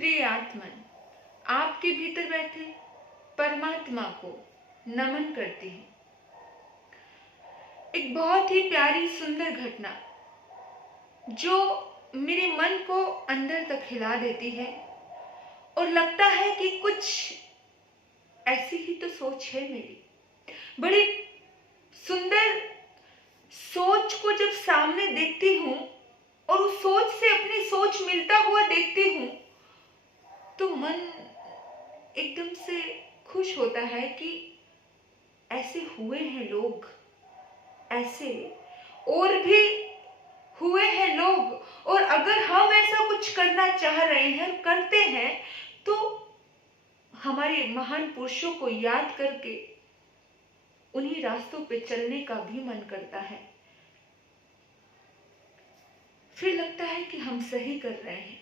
प्रिय आत्मन, आपके भीतर बैठे परमात्मा को नमन करती हूँ। एक बहुत ही प्यारी सुंदर घटना जो मेरे मन को अंदर तक हिला देती है और लगता है कि कुछ ऐसी ही तो सोच है मेरी। बड़ी सुंदर सोच को जब सामने देखती हूँ और उस सोच से अपनी सोच मिलता हुआ देखती हूँ तो मन एकदम से खुश होता है कि ऐसे हुए हैं लोग, ऐसे और भी हुए हैं लोग। और अगर हम ऐसा कुछ करना चाह रहे हैं, करते हैं, तो हमारे महान पुरुषों को याद करके उन्हीं रास्तों पे चलने का भी मन करता है। फिर लगता है कि हम सही कर रहे हैं,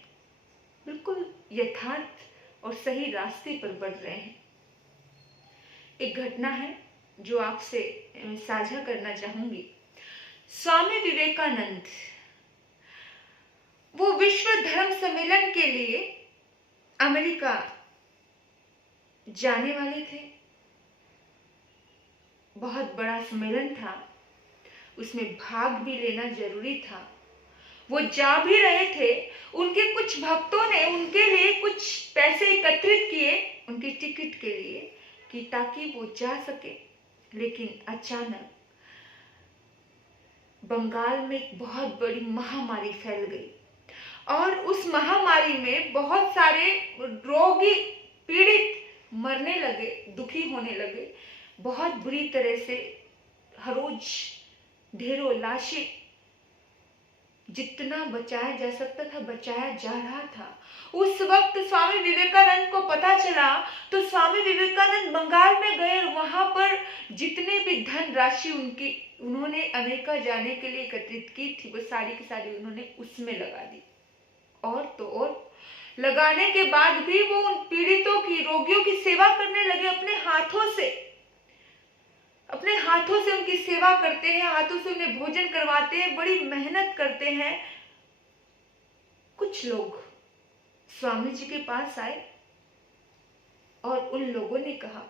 बिल्कुल यथार्थ और सही रास्ते पर बढ़ रहे हैं। एक घटना है जो आपसे साझा करना चाहूंगी। स्वामी विवेकानंद वो विश्व धर्म सम्मेलन के लिए अमेरिका जाने वाले थे। बहुत बड़ा सम्मेलन था, उसमें भाग भी लेना जरूरी था। वो जा भी रहे थे। उनके कुछ भक्तों ने उनके लिए कुछ पैसे एकत्रित किए उनकी टिकट के लिए कि ताकि वो जा सके। लेकिन अचानक बंगाल में एक बहुत बड़ी महामारी फैल गई और उस महामारी में बहुत सारे रोगी पीड़ित मरने लगे, दुखी होने लगे। बहुत बुरी तरह से हर रोज ढेरों लाशें, जितना बचाया जा सकता था बचाया जा रहा था। उस वक्त स्वामी विवेकानंद को पता चला तो स्वामी विवेकानंद बंगाल में गए और वहां पर जितने भी धन राशि उन्होंने अमेरिका जाने के लिए एकत्रित की थी वो सारी की सारी उन्होंने उसमें लगा दी। और तो और लगाने के बाद भी वो उन पीड़ितों की, रोगियों की सेवा करने लगे। अपने हाथों से उनकी सेवा करते हैं, हाथों से उन्हें भोजन करवाते हैं, बड़ी मेहनत करते हैं। कुछ लोग स्वामी जी के पास आए और उन लोगों ने कहा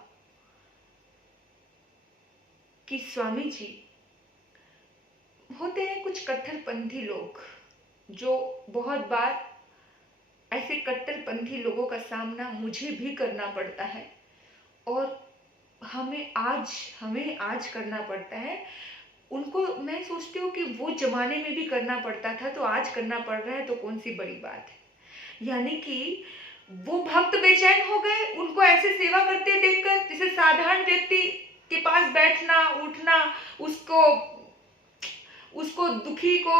कि स्वामी जी, होते हैं कुछ कट्टरपंथी लोग जो बहुत बार ऐसे कट्टरपंथी लोगों का सामना मुझे भी करना पड़ता है और हमें आज करना पड़ता है। उनको मैं सोचती हूँ कि वो जमाने में भी करना पड़ता था तो आज करना पड़ रहा है तो कौन सी बड़ी बात है। यानी कि वो भक्त बेचैन हो गए उनको ऐसे सेवा करते देखकर। जैसे साधारण व्यक्ति के पास बैठना, उठना, उसको दुखी को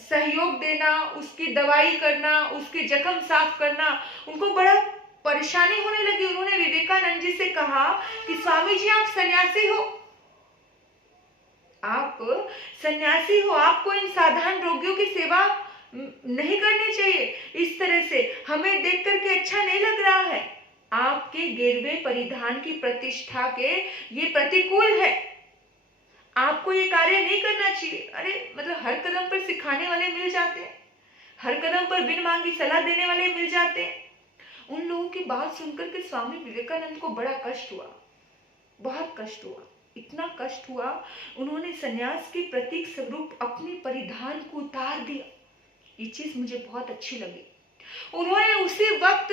सहयोग देना, उसकी दवाई करना, उसके जख्म साफ करना, उनको बड़ा परेशानी होने लगी। उन्होंने विवेकानंद जी से कहा कि स्वामी जी, आप सन्यासी हो, आपको इन साधारण रोगियों की सेवा नहीं करनी चाहिए। इस तरह से हमें देख करके अच्छा नहीं लग रहा है। आपके गिरवे परिधान की प्रतिष्ठा के ये प्रतिकूल है, आपको ये कार्य नहीं करना चाहिए। अरे मतलब हर कदम पर सिखाने वाले मिल जाते हैं, हर कदम पर बिन मांगी सलाह देने वाले मिल जाते हैं। उन लोगों की बात सुनकर के स्वामी विवेकानंद को बड़ा कष्ट हुआ, बहुत कष्ट हुआ। इतना कष्ट हुआ उन्होंने सन्यास के प्रतीक स्वरूप अपने परिधान को उतार दिया। ये चीज मुझे बहुत अच्छी लगी। उन्होंने उसी वक्त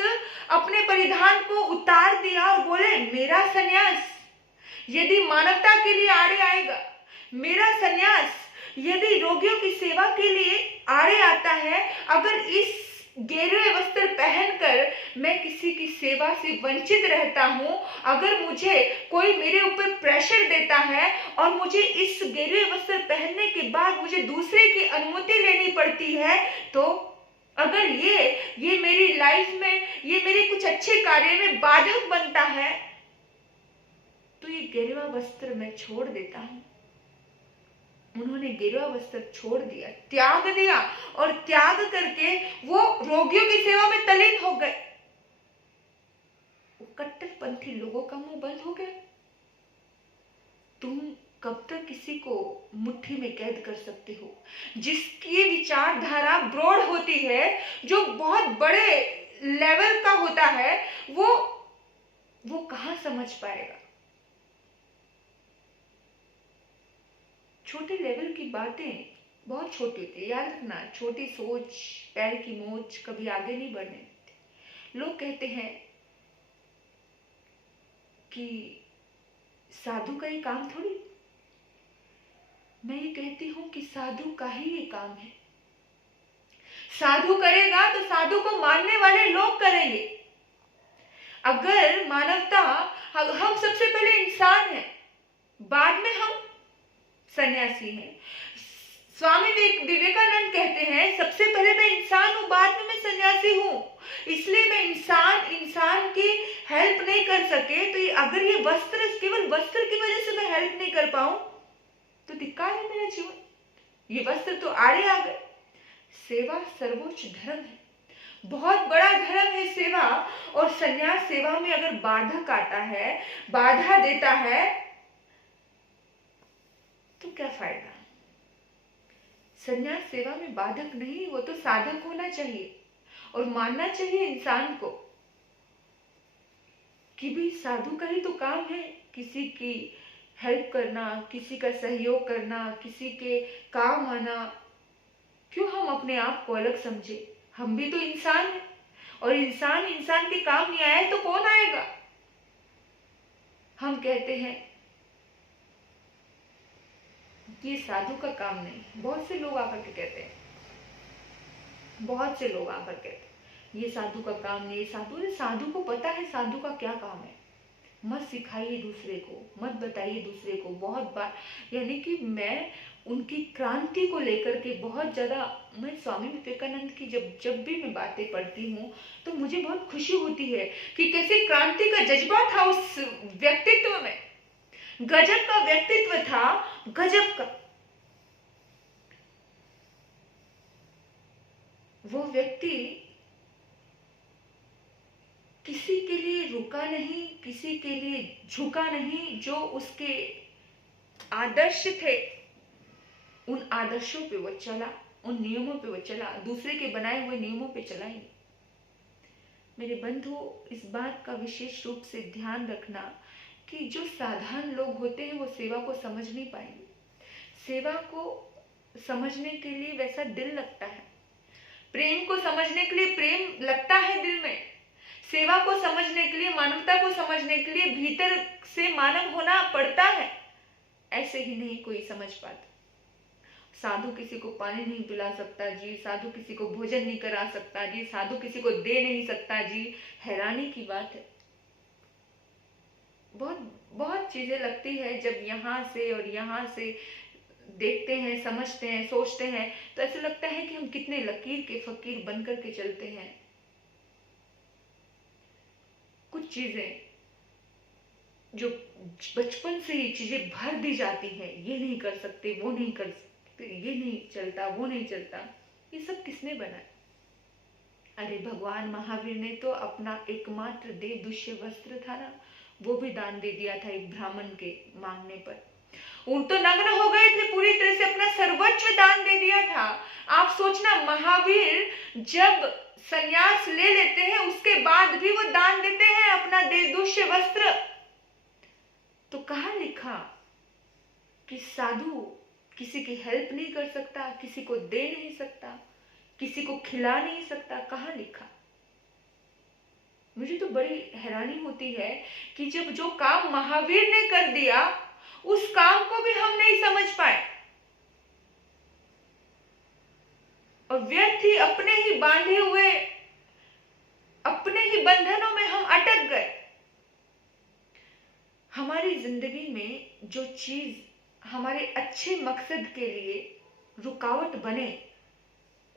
अपने परिधान को उतार दिया और बोले, मेरा सन्यास यदि मानवता के लिए आड़े आएगा, मेरा सन्यास यदि रोगियों की सेवा के लिए आड़े आता है, अगर इस गेरुए वस्त्र पहनकर मैं किसी की सेवा से वंचित रहता हूं, अगर मुझे कोई मेरे ऊपर प्रेशर देता है और मुझे इस गेरुए वस्त्र पहनने के बाद मुझे दूसरे की अनुमति लेनी पड़ती है, तो अगर ये मेरी लाइफ में, ये मेरे कुछ अच्छे कार्य में बाधक बनता है, तो ये गेरुआ वस्त्र मैं छोड़ देता हूं। उन्होंने गेरुआ वस्त्र छोड़ दिया, त्याग दिया और त्याग करके वो रोगियों की सेवा में तल्लीन हो गए। कट्टरपंथी लोगों का मुंह बंद हो गया। तुम कब तक किसी को मुट्ठी में कैद कर सकते हो? जिसकी विचारधारा ब्रॉड होती है, जो बहुत बड़े लेवल का होता है वो कहाँ समझ पाएगा। छोटे लेवल की बातें बहुत छोटी होती है, याद रखना। छोटी सोच पैर की मोच कभी आगे नहीं बढ़ने देती। लोग कहते हैं कि साधु का ये काम थोड़ी, मैं ये कहती हूं कि साधु का ही ये काम है। साधु करेगा तो साधु को मानने वाले लोग करेंगे। अगर मानवता, हम सबसे पहले इंसान हैं, बाद में हम सन्यासी हैं। स्वामी विवेकानंद कहते हैं सबसे पहले मैं इंसान हूं, बाद में मैं सन्यासी हूं। इसलिए मैं इंसान की हेल्प नहीं कर सके तो अगर ये वस्त्र, केवल वस्त्र की वजह से मैं हेल्प नहीं कर पाऊं तो धिक्कार है मेरा जीवन। ये वस्त्र तो आड़े आ गए। सेवा सर्वोच्च धर्म है, बहुत बड़ा धर्म है सेवा। और सन्यास सेवा में अगर बाधक आता है, बाधा देता है तो क्या फायदा। सन्यास सेवा में बाधक नहीं, वो तो साधक होना चाहिए और मानना चाहिए इंसान को कि भी साधु का ही तो काम है किसी की हेल्प करना, किसी का सहयोग करना, किसी के काम आना। क्यों हम अपने आप को अलग समझे? हम भी तो इंसान हैं और इंसान के काम नहीं आए तो कौन आएगा। हम कहते हैं कि ये साधु का काम नहीं। बहुत से लोग आकर के कहते हैं, बहुत से लोग आकर कहते हैं ये साधु का काम नहीं। साधु को पता है साधु का क्या काम है। मत सिखाइए दूसरे को, मत बताइए दूसरे को। बहुत बार, यानी कि मैं उनकी क्रांति को लेकर के बहुत ज्यादा, मैं स्वामी विवेकानंद की जब भी मैं बातें पढ़ती हूँ तो मुझे बहुत खुशी होती है कि कैसे क्रांति का जज्बा था उस व्यक्तित्व में। गजब का व्यक्तित्व था, गजब का। वो व्यक्ति किसी के लिए रुका नहीं, किसी के लिए झुका नहीं। जो उसके आदर्श थे उन आदर्शों पे वो चला, उन नियमों पे वो चला, दूसरे के बनाए हुए नियमों पे चला ही। मेरे बंधु, इस बात का विशेष रूप से ध्यान रखना कि जो साधारण लोग होते हैं वो सेवा को समझ नहीं पाएंगे। सेवा को समझने के लिए वैसा दिल लगता है, प्रेम को समझने के लिए प्रेम लगता है दिल में, सेवा को समझने के लिए, मानवता को समझने के लिए भीतर से मानव होना पड़ता है। ऐसे ही नहीं कोई समझ पाता। साधु किसी को पानी नहीं पिला सकता जी, साधु किसी को भोजन नहीं करा सकता जी, साधु किसी को दे नहीं सकता जी। हैरानी की बात है। बहुत चीजें लगती है जब यहाँ से और यहाँ से देखते हैं, समझते हैं, सोचते हैं तो ऐसा लगता है कि हम कितने लकीर के फकीर बनकर के चलते हैं। कुछ चीजें जो बचपन से ही चीजें भर दी जाती हैं, ये नहीं कर सकते, वो नहीं कर सकते, ये नहीं चलता, वो नहीं चलता, ये सब किसने बनाया? अरे भगवान महावीर ने तो अपना एकमात्र देह दुष्य वस्त्र था ना, वो भी दान दे दिया था एक ब्राह्मण के मांगने पर। उन तो नग्न हो गए थे, पूरी तरह से अपना सर्वस्व दान दे दिया था। आप सोचना, महावीर जब संन्यास ले लेते हैं उसके बाद भी वो दान देते हैं अपना देहदुष्य वस्त्र। तो कहाँ लिखा कि साधु किसी की हेल्प नहीं कर सकता, किसी को दे नहीं सकता, किसी को खिला नहीं सकता? कहाँ लिखा? मुझे तो बड़ी हैरानी होती है कि जब जो काम महावीर ने कर दिया उस काम को भी हम नहीं समझ पाए और व्यर्थ ही अपने ही बांधे हुए, अपने ही बंधनों में हम अटक गए। हमारी जिंदगी में जो चीज हमारे अच्छे मकसद के लिए रुकावट बने,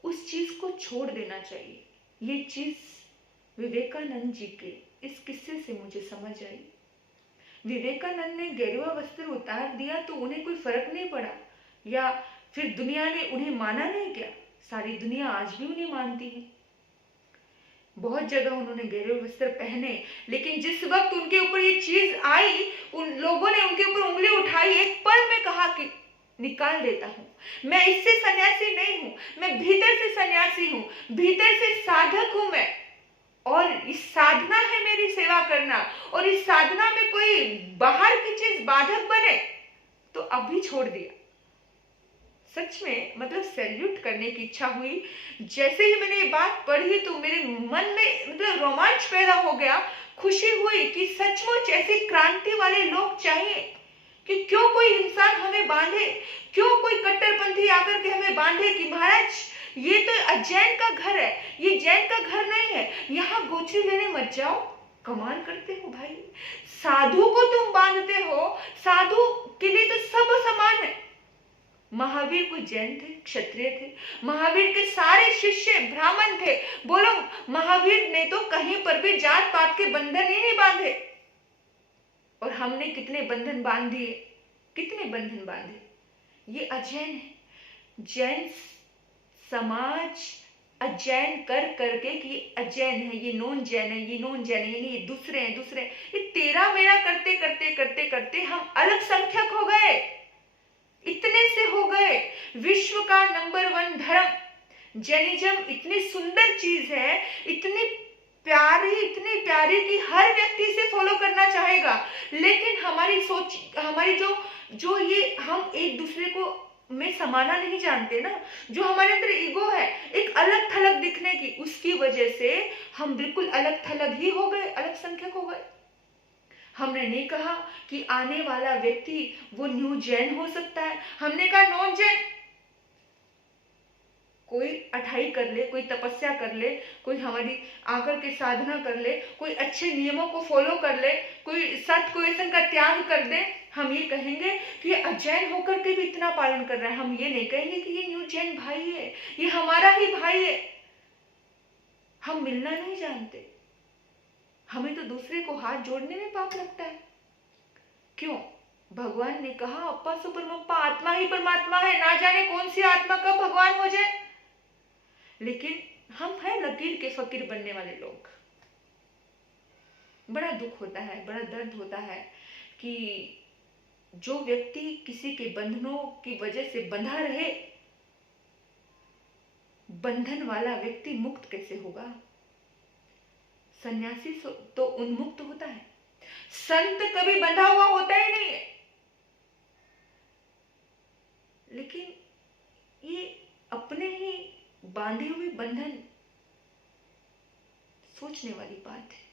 उस चीज को छोड़ देना चाहिए। ये चीज विवेकानंद जी के इस किस्से से मुझे समझ आई। विवेकानंद ने गेरुआ वस्त्र उतार दिया तो उन्हें कोई फर्क नहीं पड़ा, या फिर दुनिया ने उन्हें माना नहीं क्या? सारी दुनिया आज भी उन्हें मानती है। बहुत जगह उन्होंने गेरुआ वस्त्र पहने, लेकिन जिस वक्त उनके ऊपर ये चीज आई, उन लोगों ने उनके ऊपर उंगली उठाई, एक पल में कहा कि निकाल देता हूं, मैं इससे सन्यासी नहीं हूं, मैं भीतर से सन्यासी हूं, भीतर से साधक हूं मैं। और इस साधना में कोई बाहर की चीज बाधक बने तो अभी छोड़ दिया। सच में मतलब सैल्यूट करने की इच्छा हुई। जैसे ही मैंने ये बात पढ़ी तो मेरे मन में मतलब रोमांच पैदा हो गया, खुशी हुई कि सचमुच ऐसे क्रांति वाले लोग चाहिए। कि क्यों कोई इंसान हमें बांधे, क्यों कोई कट्टरपंथी आकर के हमें बांधे कि महाराज ये तो अजैन का घर है, ये जैन का घर नहीं है, यहाँ गोचरी लेने मत जाओ। कमाल करते हो भाई, साधु को तुम बांधते हो, साधु के लिए तो सब समान है। महावीर कोई जैन थे, क्षत्रिय थे, महावीर के सारे शिष्य ब्राह्मण थे। बोलो महावीर ने तो कहीं पर भी जात पात के बंधन ही नहीं बांधे। और हमने कितने बंधन बांध दिए, कितने बंधन बांधे। ये अजैन है। जैन समाज अजैन कर करके कि अजैन है, ये नॉन जैन है, ये नॉन जैन है, ये दूसरे हैं, दूसरे हैं। ये तेरा मेरा करते करते करते करते हम अल्पसंख्यक हो गए, इतने से हो गए। विश्व का नंबर 1 धर्म जैनिज्म इतनी सुंदर चीज है, इतनी प्यारी कि हर व्यक्ति इसे फॉलो करना चाहेगा। लेकिन हमारी सोच, हमारी जो ये हम एक दूसरे को में समाना नहीं जानते ना, जो हमारे अंदर ईगो है एक अलग थलग दिखने की, उसकी वजह से हम बिल्कुल अलग थलग ही हो गए, अल्पसंख्यक हो गए। हमने नहीं कहा कि आने वाला व्यक्ति वो न्यू जैन हो सकता है, हमने कहा नॉन जैन। कोई अठाई कर ले, कोई तपस्या कर ले, कोई हमारी आकर के साधना कर ले, कोई अच्छे नियमों को फॉलो कर ले, कोई सत क्वेश्चन का त्याग कर दे, हम ये कहेंगे कि ये अजैन होकर के भी इतना पालन कर रहा है। हम ये नहीं कहेंगे कि ये न्यू जैन भाई है, ये हमारा ही भाई है। हम मिलना नहीं जानते, हमें तो दूसरे को हाथ जोड़ने में पाप लगता है। क्यों? भगवान ने कहा अप्पा सुपरमप्पा, आत्मा ही परमात्मा है, ना जाने कौन सी आत्मा कब भगवान हो जाए। लेकिन हम हैं लकीर के फकीर बनने वाले लोग। बड़ा दुख होता है, बड़ा दर्द होता है कि जो व्यक्ति किसी के बंधनों की वजह से बंधा रहे, बंधन वाला व्यक्ति मुक्त कैसे होगा? सन्यासी तो उन्मुक्त होता है, संत कभी बंधा हुआ होता ही नहीं है। लेकिन ये अपने ही बांधे हुए बंधन, सोचने वाली बात है।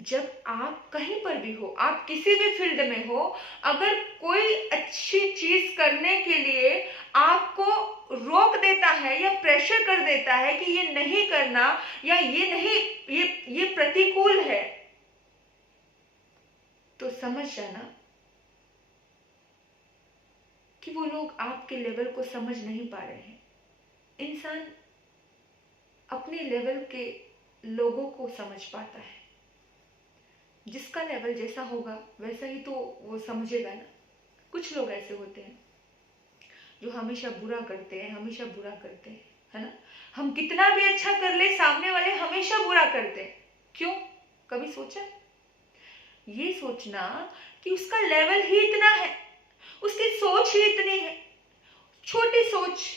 जब आप कहीं पर भी हो, आप किसी भी फील्ड में हो, अगर कोई अच्छी चीज करने के लिए आपको रोक देता है या प्रेशर कर देता है कि ये नहीं करना या ये नहीं, ये प्रतिकूल है, तो समझ जाना कि वो लोग आपके लेवल को समझ नहीं पा रहे हैं। इंसान अपने लेवल के लोगों को समझ पाता है, जिसका लेवल जैसा होगा वैसा ही तो वो समझेगा ना। कुछ लोग ऐसे होते हैं जो हमेशा बुरा करते हैं, हमेशा बुरा करते हैं, है ना। हम कितना भी अच्छा कर ले, सामने वाले हमेशा बुरा करते हैं। क्यों? कभी सोचा? ये सोचना कि उसका लेवल ही इतना है, उसकी सोच ही इतनी है, छोटी सोच।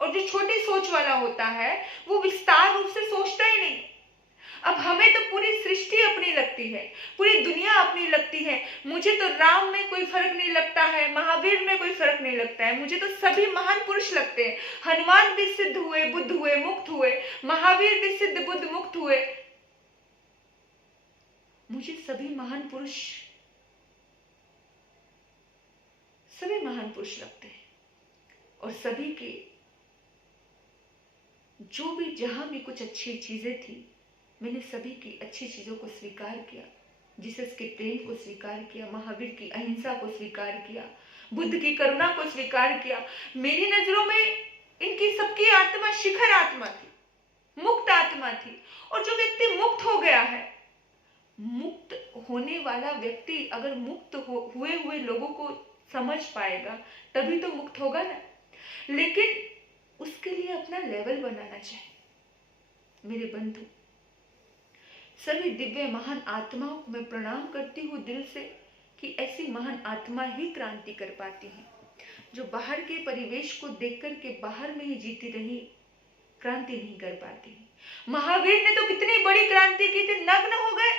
और जो छोटी सोच वाला होता है वो विस्तार रूप से सोचता ही नहीं। अब हमें तो पूरी सृष्टि अपनी लगती है, पूरी दुनिया अपनी लगती है। मुझे तो राम में कोई फर्क नहीं लगता है, महावीर में कोई फर्क नहीं लगता है, मुझे तो सभी महान पुरुष लगते हैं। हनुमान भी सिद्ध हुए, बुद्ध हुए, मुक्त हुए, महावीर भी सिद्ध बुद्ध मुक्त हुए। मुझे सभी महान पुरुष लगते हैं। और सभी के जो भी जहां भी कुछ अच्छी चीजें थी, मैंने सभी की अच्छी चीजों को स्वीकार किया। जीसस के प्रेम को स्वीकार किया, महावीर की अहिंसा को स्वीकार किया, बुद्ध की करुणा को स्वीकार किया। मेरी नजरों में इनकी सबकी आत्मा शिखर आत्मा थी, मुक्त आत्मा थी। और जो व्यक्ति मुक्त हो गया है, मुक्त होने वाला व्यक्ति अगर मुक्त हुए लोगों को समझ पाएगा तभी तो मुक्त होगा ना। लेकिन उसके लिए अपना लेवल बनाना चाहिए। मेरे बंधु, सभी दिव्य महान आत्माओं को मैं प्रणाम करती हूँ दिल से कि ऐसी महान आत्मा ही क्रांति कर पाती है, जो बाहर के परिवेश को देख कर के बाहर में ही जीती रही, क्रांति नहीं कर पाती। महावीर ने तो कितनी बड़ी क्रांति की थी, नग्न हो गए,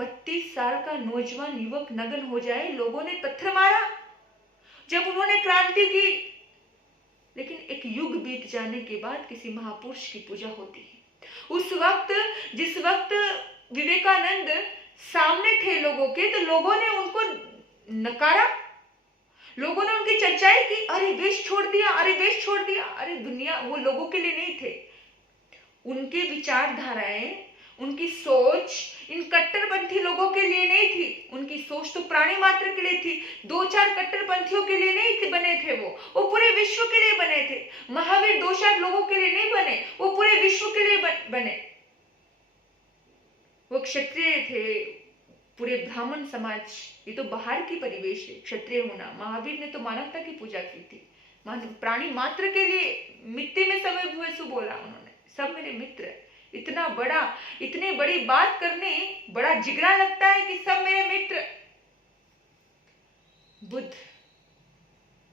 32 साल का नौजवान युवक नग्न हो जाए, लोगों ने पत्थर मारा जब उन्होंने क्रांति की। लेकिन एक युग बीत जाने के बाद किसी महापुरुष की पूजा होती है। उस वक्त, जिस वक्त विवेकानंद सामने थे लोगों के, तो लोगों ने उनको नकारा, लोगों ने उनकी चर्चाएं की, अरे देश छोड़ दिया, अरे देश छोड़ दिया। अरे दुनिया, वो लोगों के लिए नहीं थे। उनके विचारधाराएं, उनकी सोच इन कट्टरपंथी लोगों के लिए नहीं थी। उनकी सोच तो प्राणी मात्र के लिए थी। 2-4 कट्टरपंथियों के लिए नहीं थे, बने थे वो पूरे विश्व के लिए बने थे। महावीर 2-4 लोगों के लिए नहीं बने, वो पूरे विश्व के लिए बने। वो क्षत्रिय थे, पूरे ब्राह्मण समाज, ये तो बाहर की परिवेश है क्षत्रिय होना। महावीर ने तो मानवता की पूजा की थी, प्राणी मात्र के लिए मिट्टी में समय हुए सु बोला उन्होंने, सब मेरे मित्र है। इतना बड़ा, इतनी बड़ी बात करने बड़ा जिगरा लगता है कि सब मेरे मित्र। बुद्ध,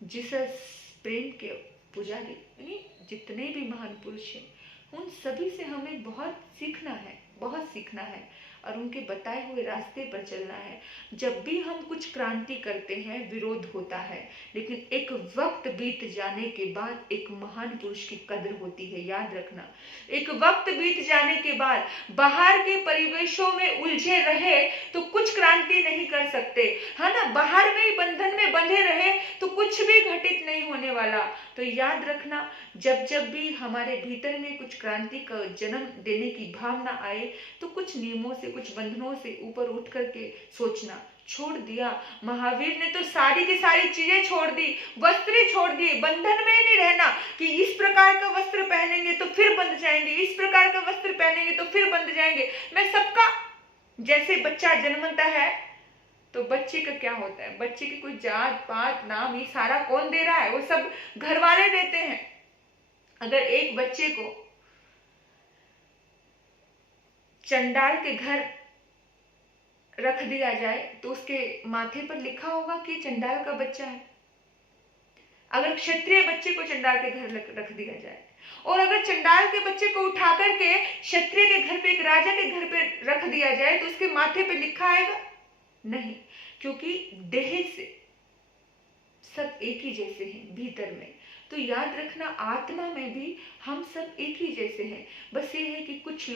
जीसस, प्रेम के पुजारी, यानी जितने भी महान पुरुष हैं, उन सभी से हमें बहुत सीखना है, बहुत सीखना है और उनके बताए हुए रास्ते पर चलना है। जब भी हम कुछ क्रांति करते हैं, विरोध होता है, लेकिन एक वक्त बीत जाने के बाद एक महान पुरुष की कदर होती है, याद रखना। एक वक्त बीत जाने के बाद बाहर के परिवेशों में उलझे रहे तो कुछ क्रांति नहीं कर सकते, है ना। बाहर में ही बंधन में बंधे रहे तो कुछ भी घटित नहीं होने वाला। तो याद रखना, जब जब भी हमारे भीतर में कुछ क्रांति का जन्म देने की भावना आए तो कुछ नियमों से, कुछ बंधनों से ऊपर उठ करके सोचना। छोड़ दिया, महावीर ने तो सारी की सारी चीजें छोड़ दी, वस्त्र छोड़ दिए। बंधन में नहीं रहना कि इस प्रकार का वस्त्र पहनेंगे तो फिर बंध जाएंगे, इस प्रकार का वस्त्र पहनेंगे तो फिर बंध जाएंगे। मैं सबका, जैसे बच्चा जन्मता है तो बच्चे का क्या होता है, बच्चे की कोई जात पात नाम ये सारा कौन दे रहा है, वो सब घर वाले देते हैं। अगर एक बच्चे को चंडाल के घर रख दिया जाए तो उसके माथे पर लिखा होगा कि चंडाल का बच्चा है। अगर क्षत्रिय बच्चे को चंडाल के घर रख दिया जाए और अगर चंडाल के बच्चे को उठा करके क्षत्रिय के घर पे, एक राजा के घर पे रख दिया जाए तो उसके माथे पे लिखा आएगा? नहीं, क्योंकि देह से सब एक ही जैसे हैं भीतर में। तो याद रखना, आत्मा में भी हम सब एक ही जैसे हैं। बस ये है कि कुछ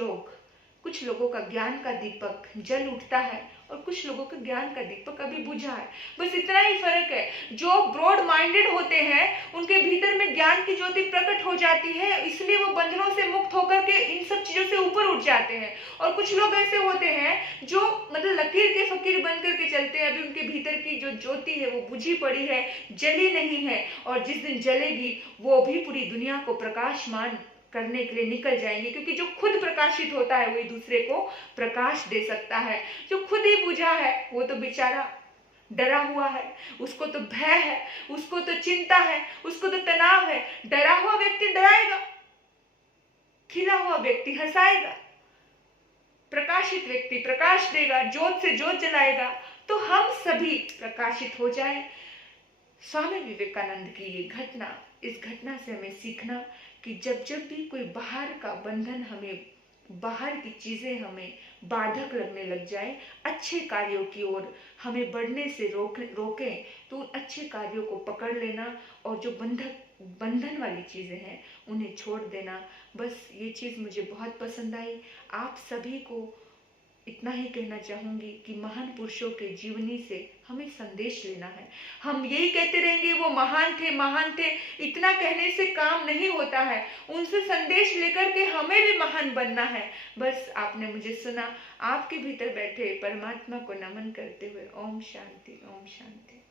लोगों का ज्ञान का दीपक जल उठता है और कुछ लोगों का ज्ञान का दीपक अभी बुझा है, बस इतना ही फर्क है। जो ब्रॉड माइंडेड होते हैं उनके भीतर में ज्ञान की ज्योति प्रकट हो जाती है, इसलिए वो बंधनों से मुक्त होकर के इन सब चीजों से ऊपर उठ जाते हैं। और कुछ लोग ऐसे होते हैं जो मतलब लकीर के फकीर बन करके चलते हैं, अभी उनके भीतर की जो ज्योति है वो बुझी पड़ी है, जली नहीं है, और जिस दिन जलेगी वो भी पूरी दुनिया को प्रकाशमान करने के लिए निकल जाएंगे। क्योंकि जो खुद प्रकाशित होता है वही दूसरे को प्रकाश दे सकता है। जो खुद ही बुझा है वो तो बेचारा डरा हुआ है, उसको तो भय है, उसको तो चिंता है, उसको तो तनाव है। डरा हुआ व्यक्ति डराएगा, खिला हुआ व्यक्ति हंसाएगा, प्रकाशित व्यक्ति प्रकाश देगा, जोत से जोत जलाएगा। तो हम सभी प्रकाशित हो जाएं। स्वामी विवेकानंद की ये घटना, इस घटना से हमें सीखना कि जब जब भी कोई बाहर का बंधन, हमें बाहर की चीजें हमें बाधक लगने लग जाए, अच्छे कार्यों की ओर हमें बढ़ने से रोकें तो उन अच्छे कार्यों को पकड़ लेना और जो बंधन वाली चीजें हैं उन्हें छोड़ देना। बस ये चीज मुझे बहुत पसंद आई। आप सभी को इतना ही कहना चाहूंगी कि महान पुरुषों के जीवनी से हमें संदेश लेना है। हम यही कहते रहेंगे वो महान थे, महान थे, इतना कहने से काम नहीं होता है। उनसे संदेश लेकर के हमें भी महान बनना है। बस आपने मुझे सुना, आपके भीतर बैठे परमात्मा को नमन करते हुए ओम शांति, ओम शांति।